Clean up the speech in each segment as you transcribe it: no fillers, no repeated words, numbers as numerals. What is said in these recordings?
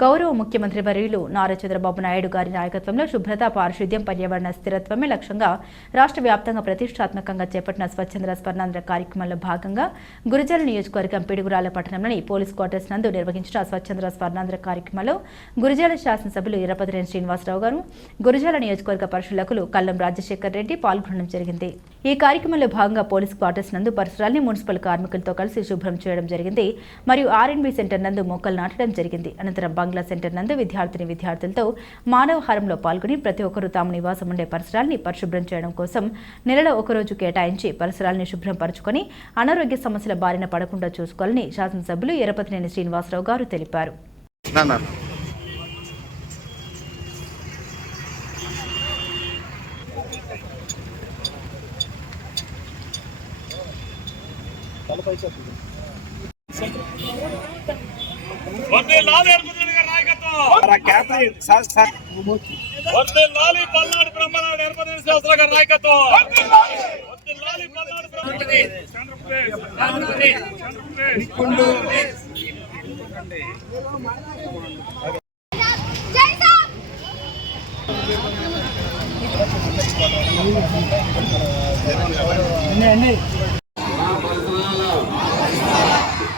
గౌరవ ముఖ్యమంత్రి వర్యులు నారా చంద్రబాబు నాయుడు గారి నాయకత్వంలో శుభ్రత, పారిశుద్ధ్యం, పర్యావరణ స్థిరత్వమే లక్ష్యంగా రాష్ట్ర వ్యాప్తంగా ప్రతిష్టాత్మకంగా చేపట్టిన స్వచ్ఛంద స్వర్ణాంధ్ర కార్యక్రమంలో భాగంగా గురిజాల నియోజకవర్గం పిడుగురాళ్ల పట్టణంలోని పోలీస్ క్వార్టర్స్ నందు నిర్వహించిన స్వచ్ఛంద స్వర్ణాంధ్ర కార్యక్రమంలో గురిజాల శాసనసభ్యులు ఎర్రపతినేని శ్రీనివాసరావు గారు, గురిజాల నియోజకవర్గ పరిశీలకులు కల్లం రాజశేఖర్ రెడ్డి పాల్గొనడం జరిగింది. ఈ కార్యక్రమంలో భాగంగా పోలీస్ క్వార్టర్స్ నందు పరిసరాల్ని మున్సిపల్ కార్మికులతో కలిసి శుభ్రం చేయడం జరిగింది. మరియు ఆర్ఎండ్బి సెంటర్ నందు మొక్కలు నాటడం జరిగింది. అనంతరం బంగ్లా సెంటర్ నందు విద్యార్థులతో మానవహారంలో పాల్గొని ప్రతి ఒక్కరూ తాము నివాసం ఉండే పరిసరాల్ని పరిశుభ్రం చేయడం కోసం నెలలో ఒకరోజు కేటాయించి పరిసరాల్ని శుభ్రం పరుచుకొని అనారోగ్య సమస్యల బారిన పడకుండా చూసుకోవాలని శాసనసభ్యులు ఎర్రపతినేని శ్రీనివాసరావు గారు తెలిపారు.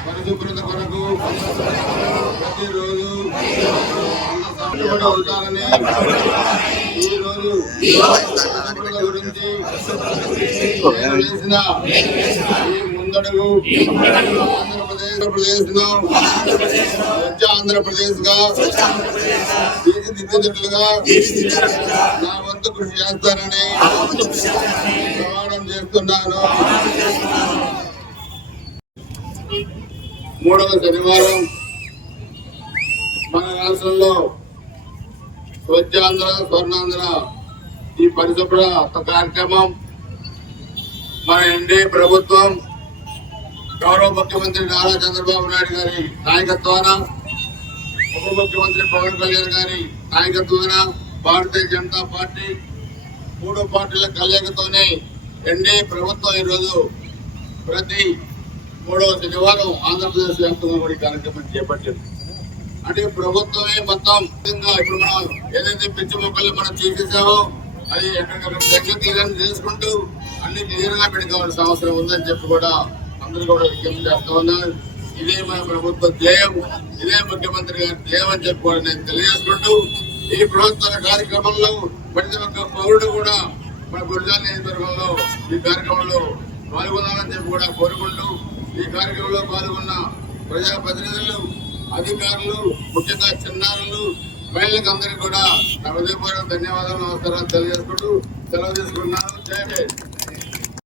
పరిశుభ్రత కొరకు ప్రతిరోజు ఉంటారని ఈరోజు పరిశుభ్రత గురించి చేసిన ఈ ముందడుగు ఆంధ్రప్రదేశ్ గా తీర్చిదిద్దేటట్లుగా నా వంతు కృషి చేస్తానని ప్రమాణం చేస్తున్నాను. మూడవ శనివారం మన రాష్ట్రంలో స్వచ్ఛాంధ్ర స్వర్ణాంధ్ర ఈ పరిశుభ్రత కార్యక్రమం మన ఎన్డీఏ ప్రభుత్వం గౌరవ ముఖ్యమంత్రి నారా చంద్రబాబు నాయుడు గారి నాయకత్వాన, ఉప ముఖ్యమంత్రి పవన్ కళ్యాణ్ గారి నాయకత్వాన, భారతీయ జనతా పార్టీ మూడు పార్టీల కలయికతోనే ఎన్డీఏ ప్రభుత్వం ఈరోజు ప్రతి మూడవ శనివారం ఆంధ్రప్రదేశ్ వ్యాప్తంగా కూడా కార్యక్రమం చేపట్టింది. అంటే ప్రభుత్వమే మొత్తం ఇప్పుడు మనం ఏదైతే పిచ్చి మొక్కలు మనం తీసేసామో అది ఎక్కడికక్కడ దగ్గర తీరాన్ని చేసుకుంటూ అన్ని క్లియర్ గా పెట్టుకోవాల్సిన అవసరం ఉందని చెప్పి కూడా అందరూ కూడా విజ్ఞప్తి చేస్తా ఉన్నారు. ఇదే మన ప్రభుత్వ ధ్యేయం, ఇదే ముఖ్యమంత్రి గారి ధ్యేయం అని చెప్పి కూడా నేను తెలియజేసుకుంటూ ఈ ప్రభుత్వ కార్యక్రమంలో ప్రతి ఒక్క పౌరుడు కూడా మన గురిజాల నియోజకవర్గంలో ఈ కార్యక్రమంలో పాల్గొనాలని చెప్పి కూడా కోరుకుంటూ ఈ కార్యక్రమంలో పాల్గొన్న ప్రజాప్రతినిధులు, అధికారులు, ముఖ్యంగా చిన్నారులు, మహిళలకు అందరికీ కూడా నా హృదయపూర్వక ధన్యవాదాలు, నమస్కారాలు తెలియజేసుకుంటూ సెలవు తీసుకున్నాను. జై హింద్.